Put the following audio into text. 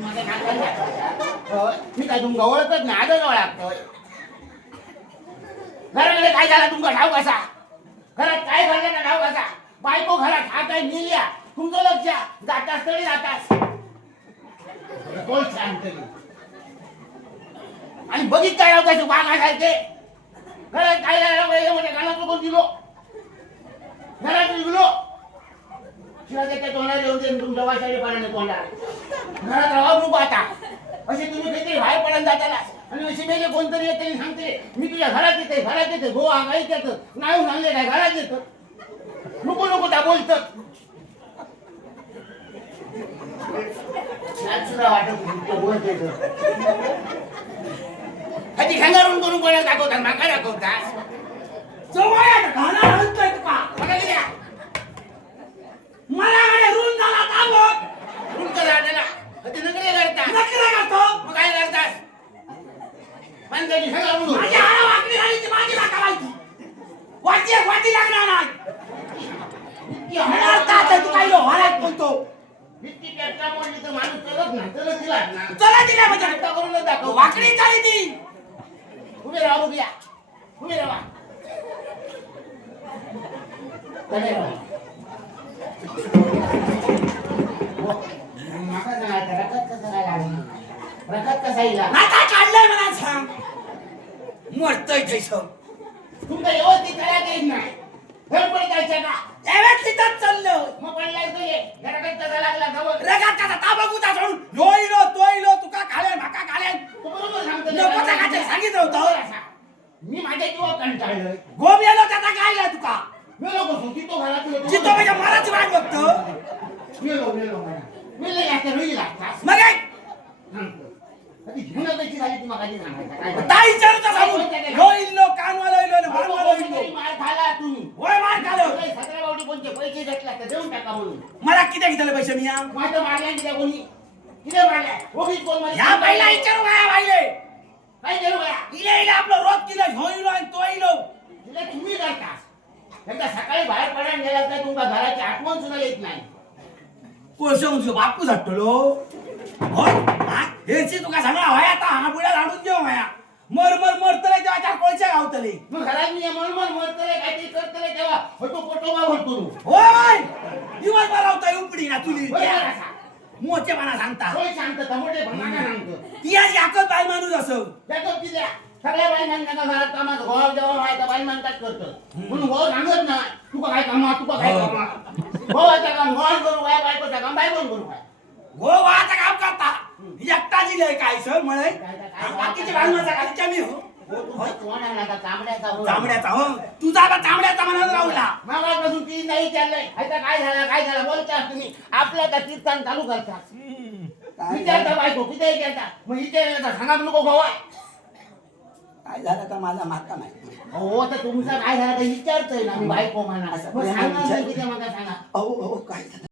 माझ्या नाकाला मी काय तुमका ओळखत नाही आजच ओळखतोय घराकडे काय झाला तुमका ठाव कसा घरात काय घडलं ना ठाव कसा बायको घरात हा काय नेल्या तुमचं लक्ष जातास तरी जातास कोण शांत आणि बघित काय राव त्याचे वाघ असायचे घरात काय झालं म्हणजे घरात कोण दिलो घरात गेलो शिवाय त्याच्या तोंडाला येऊ दे तुमच्या वाशाने पाण्याने तोंडाला घरात राहा नको आता असे तुम्ही काहीतरी बाहेर पडून जाताना आणि अशी मेले कोणतरी येते सांगते मी तुझ्या घरात येते गो आगाईत येतं नाही सांगले काय घरात येतं नको नको त्या बोलतं कधी खांगारून करून कोणाला दाखवतात माका दाखवतात मला रूल झाला दाबत रूल करा त्याला ते नकरे करतात नकरा करतो मग काय करतात माणसाची खांगारून माझी हाडं वाकडी झाली ती माझी लाका माहिती वाटी लागणार नाही आता तू काय वाढत म्हणतो इतकी चर्चा मोडली तर माणूस चलत नाही चलत दिला ना चला दिल्या म्हणजे चर्चा करूनच दाखव वाकडी झाली ती उभे राहा बघूया उभे राहा माका सांगायचं रखत कसं काय लागलं रखत कसा येईल नाता काढलंय मला सांग मरतोय तैसं तुमचं व्यवस्थित करा काही नाही धडपड जायचं का त्यावेळेस तिथंच चाललं मग पडलाय तो ये घराकडे कसा लागला जवळ रगात कसा ताबा गुता सोडून योईलो तोईलो तुका खाले माका खाले तो बरोबर सांगतो नकोचा खाते सांगितलं होतं मी माझ्या जीवा कंटाळलोय गोम येलो त्याचा काय तुका मेलो कसो तिथं घरात होतो. जिथं म्हणजे मराठी वाट बघतो मेलो मला मेले याच्या रुई लागतात मग काय कधी घेऊन कशी झाली ती मग आधी सांगायचं काय ताई विचारता सांगून योईलो कानवाला योईलो मानवाला योईलो मार खाला तुम्ही होय मार खालो 17 बावडी कोणते पैसे घेतला तर देऊन टाका म्हणून मला किती घेतले पैसे मी माझं मारल्या किती कोणी किती मारल्या ओबीस कोण मारल्या ह्या पहिला विचारू काय पाहिले काय करू बया इले इले आपलं रोज किलो होईलो आणि तोईलो तिला तुम्ही करता एकदा सकाळी बाहेर पडायला गेला तर तुमच्या घराची आठवण सुद्धा येत नाही कोळशा म्हणजे बापू झाटलो होय हेची तुका सांगा होय आता हा पुढे लाडून घेऊ माया मरतले तेव्हा कोळच्या गावतले मग घरात मी मन मरतले काहीतरी करतले तेव्हा फोटो फोटोबा भरतो होय दिवसभर रावता उपडी ना तुली कसा मोठेपणा सांगता होय सांगतो मोठे भणाका सांगतो ती आज याकच बाय माणूस असं त्याच्यात तिल्या सगळ्या बायमांना घरात कामात गोळ जेव्हा व्हायचा बायमांताच करतो म्हणून गोळ सांगत ना तुका काय कामा गोवाचं काम गोळ करू काय बायकोचं काम बायकोन करू काय गोवाचं काम करता एकटा जिले काय सर मळे बाकीचे बायमाचा खाली कमी हो चामड्याचा हो तुझा आता चामड्याचा मनात राहुला मागापासून ती नाही चाललंय काय झालं बोलतास तुम्ही आपल्या त्या कीर्तन चालू करतात विचारता बायको किती विचारता मग विचारायला सांगा नको गोवा काय झालं का माझा माका नाही हो तर तुमचं काय झालं तर विचारतोय ना मी बायको म्हणा सांगा किती मला सांगा अहो काय झालं